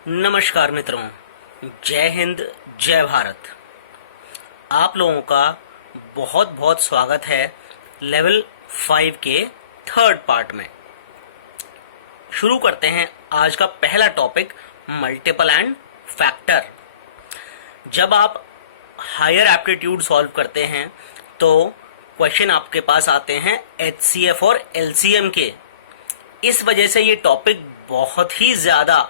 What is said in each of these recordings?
नमस्कार मित्रों, जय हिंद, जय भारत। आप लोगों का बहुत बहुत स्वागत है लेवल 5 के थर्ड पार्ट में। शुरू करते हैं आज का पहला टॉपिक, मल्टीपल एंड फैक्टर। जब आप हायर एप्टीट्यूड सॉल्व करते हैं तो क्वेश्चन आपके पास आते हैं एचसीएफ और एलसीएम के। इस वजह से ये टॉपिक बहुत ही ज्यादा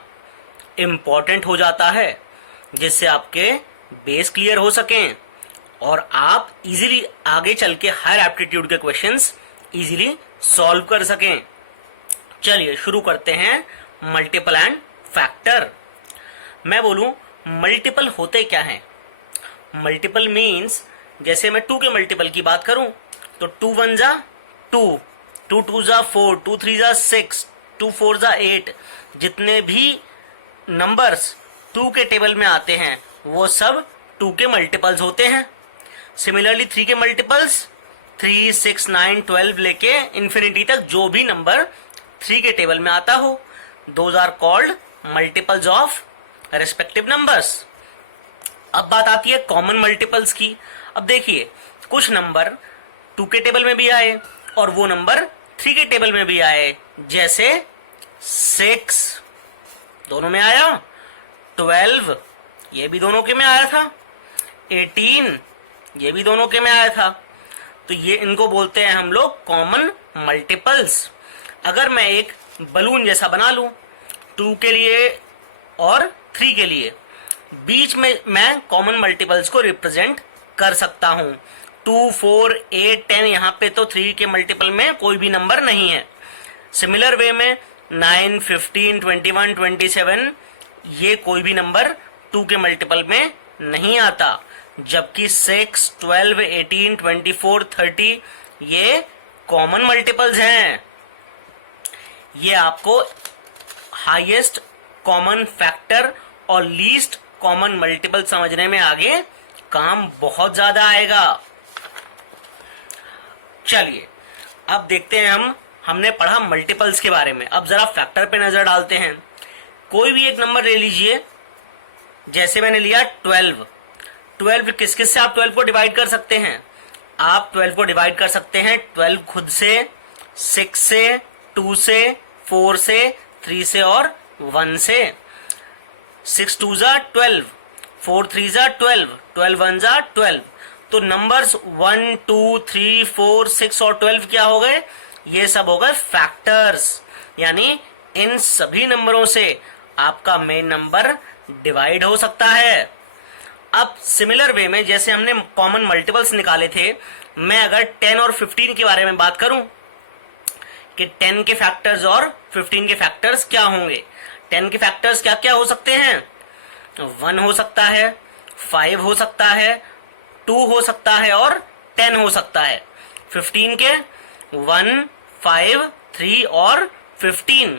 इम्पॉर्टेंट हो जाता है, जिससे आपके बेस क्लियर हो सकें और आप इजीली आगे चल के हायर एप्टीट्यूड के क्वेश्चंस इजीली सॉल्व कर सकें। चलिए शुरू करते हैं मल्टीपल एंड फैक्टर। मैं बोलूं मल्टीपल होते क्या हैं? मल्टीपल मीन्स, जैसे मैं 2 के मल्टीपल की बात करूं तो 2 1 जा 2, 2 2 जा 4, 2 3 जा 6, 2 4 जा 8। जितने भी नंबर्स 2 के टेबल में आते हैं वो सब 2 के मल्टीपल्स होते हैं। सिमिलरली 3 के मल्टीपल्स 3 6 9 12 लेके इंफिनिटी तक जो भी नंबर 3 के टेबल में आता हो, those are called multiples of respective numbers. अब बात आती है कॉमन मल्टीपल्स की। अब देखिए, कुछ नंबर 2 के टेबल में भी आए और वो नंबर 3 के टेबल में भी आए, जैसे 6 दोनों में आया, 12 ये भी दोनों के में आया था, 18 ये भी दोनों के में आया था। तो ये इनको बोलते हैं हम लोग कॉमन मल्टीपल्स। अगर मैं एक बलून जैसा बना लूं 2 के लिए और 3 के लिए, बीच में मैं कॉमन मल्टीपल्स को रिप्रेजेंट कर सकता हूं। 2 4 8 10, यहाँ पे तो 3 के मल्टीपल में कोई भी नंबर नहीं है। सिमिलर वे में 9 15 21 27 ये कोई भी नंबर 2 के मल्टीपल में नहीं आता, जबकि 6 12 18 24 30 ये कॉमन मल्टीपल्स हैं। ये आपको हाईएस्ट कॉमन फैक्टर और लीस्ट कॉमन मल्टीपल समझने में आगे काम बहुत ज्यादा आएगा। चलिए अब देखते हैं, हमने पढ़ा मल्टीपल्स के बारे में, अब जरा फैक्टर पे नजर डालते हैं। कोई भी एक नंबर ले लीजिए, जैसे मैंने लिया 12। 12 किस किस से आप 12 को डिवाइड कर सकते हैं? आप 12 को डिवाइड कर सकते हैं 12 खुद से, 6 से, 2 से, 4 से, 3 से और 1 से। 6 2 जा 12, 4 3 जा 12, 12 1 जा 12। तो नंबर्स 1 2 3 4 6 और 12 क्या हो गए? ये सब हो गए फैक्टर्स। यानी इन सभी नंबरों से आपका मेन नंबर डिवाइड हो सकता है। अब सिमिलर वे में जैसे हमने कॉमन मल्टीपल्स निकाले थे, मैं अगर 10 और 15 के बारे में बात करूं कि 10 के फैक्टर्स और 15 के फैक्टर्स क्या होंगे। 10 के फैक्टर्स क्या क्या हो सकते हैं? 1 हो सकता है, 5 हो सकता है, 2 हो सकता है और 10 हो सकता है। 15 के 1 5 3 और 15,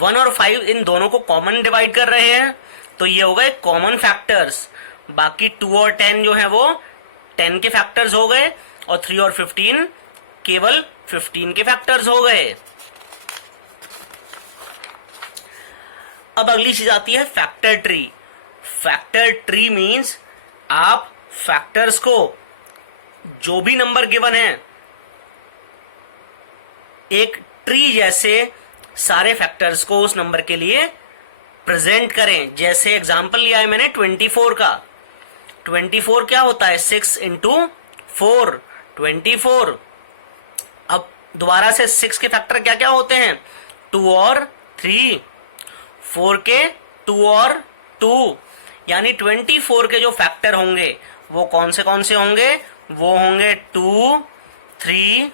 1 और 5 इन दोनों को कॉमन डिवाइड कर रहे हैं, तो ये हो गए कॉमन फैक्टर्स। बाकी 2 और 10 जो है वो 10 के फैक्टर्स हो गए और 3 और 15 केवल 15 के फैक्टर्स हो गए। अब अगली चीज आती है factor tree. Factor tree means आप फैक्टर्स को, जो भी नंबर गिवन है, एक ट्री जैसे सारे फैक्टर्स को उस नंबर के लिए प्रेजेंट करें। जैसे एग्जांपल लिया है मैंने 24 का। 24 क्या होता है? 6 इंटू 4 24। अब दोबारा से 6 के फैक्टर क्या क्या होते हैं? 2 और 3। 4 के 2 और 2, यानी 24 के जो फैक्टर होंगे वो कौन से होंगे? वो होंगे 2 3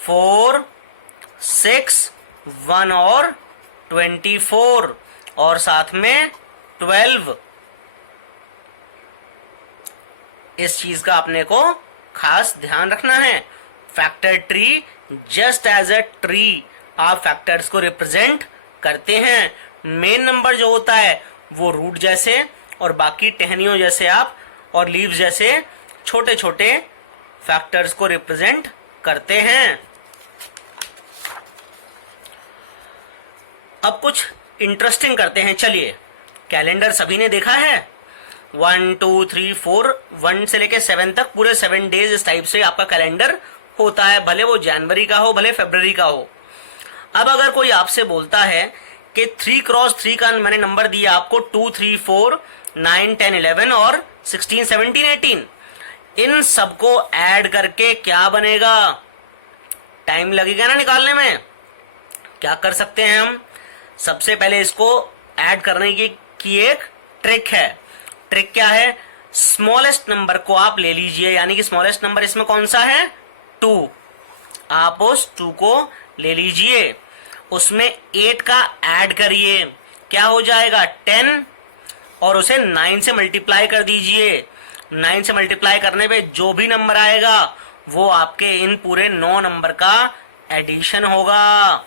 4 6 1 और 24 और साथ में 12। इस चीज का अपने को खास ध्यान रखना है। Factor tree just as a tree आप फैक्टर्स को रिप्रेजेंट करते हैं। मेन नंबर जो होता है वो रूट जैसे और बाकी टहनियों जैसे आप और लीव्स जैसे छोटे छोटे फैक्टर्स को रिप्रेजेंट करते हैं। अब कुछ इंटरेस्टिंग करते हैं। चलिए, कैलेंडर सभी ने देखा है, 1 2 3 4, 1 से लेके 7 तक पूरे 7 डेज इस टाइप से आपका कैलेंडर होता है, भले वो जनवरी का हो भले फरवरी का हो। अब अगर कोई आपसे बोलता है कि 3x3 का मैंने नंबर दिया आपको 2 3 4 9 10 11 और 16 17 18, इन सबको ऐड करके क्या बनेगा? टाइम लगेगा ना निकालने में। क्या कर सकते हैं हम? सबसे पहले इसको ऐड करने की एक ट्रिक है। ट्रिक क्या है? स्मॉलेस्ट नंबर को आप ले लीजिए, यानी कि स्मॉलेस्ट नंबर इसमें कौन सा है? 2। आप उस 2 को ले लीजिए, उसमें 8 का ऐड करिए, क्या हो जाएगा? 10, और उसे 9 से मल्टीप्लाई कर दीजिए। 9 से मल्टीप्लाई करने पे जो भी नंबर आएगा वो आपके इन पूरे 9 नंबर का एडिशन होगा।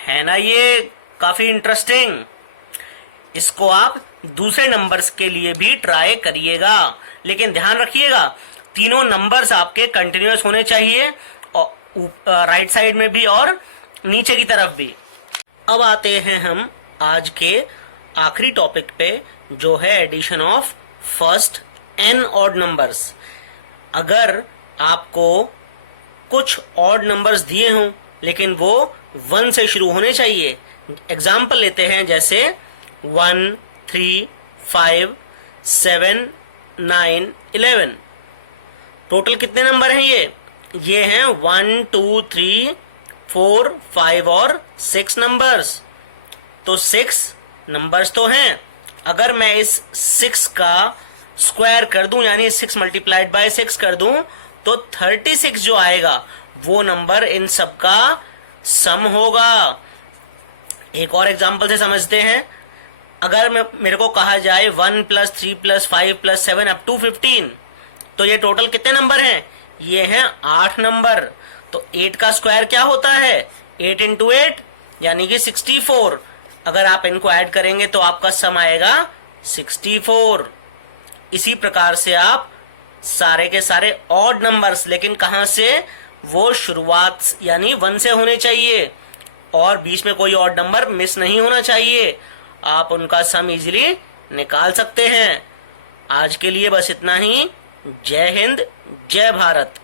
है ना ये काफी इंटरेस्टिंग। इसको आप दूसरे नंबर्स के लिए भी ट्राई करिएगा, लेकिन ध्यान रखिएगा तीनों नंबर्स आपके कंटिन्यूअस होने चाहिए, और राइट साइड में भी और नीचे की तरफ भी। अब आते हैं हम आज के आखिरी टॉपिक पे, जो है addition of first n odd numbers. अगर आपको कुछ ऑड नंबर्स दिए हों लेकिन वो 1 से शुरू होने चाहिए, एग्जाम्पल लेते हैं जैसे 1 3 5 7 9 11। टोटल कितने नंबर हैं ये हैं 1 2 3 4 5 और 6 नंबर्स। तो 6 नंबर्स तो हैं। अगर मैं इस 6 का स्क्वायर कर दूं, यानी 6 मल्टीप्लाइड बाय 6 कर दूं, तो 36 जो आएगा वो नंबर इन सब का सम होगा। एक और एग्जांपल से समझते हैं। अगर मेरे को कहा जाए 1 + 3 + 5 + 7 अप टू 15, तो ये टोटल कितने नंबर हैं? ये हैं 8 नंबर। तो 8 का स्क्वायर क्या होता है? 8 × 8 यानी कि 64। अगर आप इनको ऐड करेंगे तो आपका सम आएगा 64। इसी प्रकार से आप सारे के सारे ऑड नंबर्स, लेकिन कहां से? वो शुरुआत यानी 1 से होने चाहिए, और बीच में कोई ऑड नंबर मिस नहीं होना चाहिए। आप उनका सम इजीली निकाल सकते हैं। आज के लिए बस इतना ही। जय हिंद, जय भारत।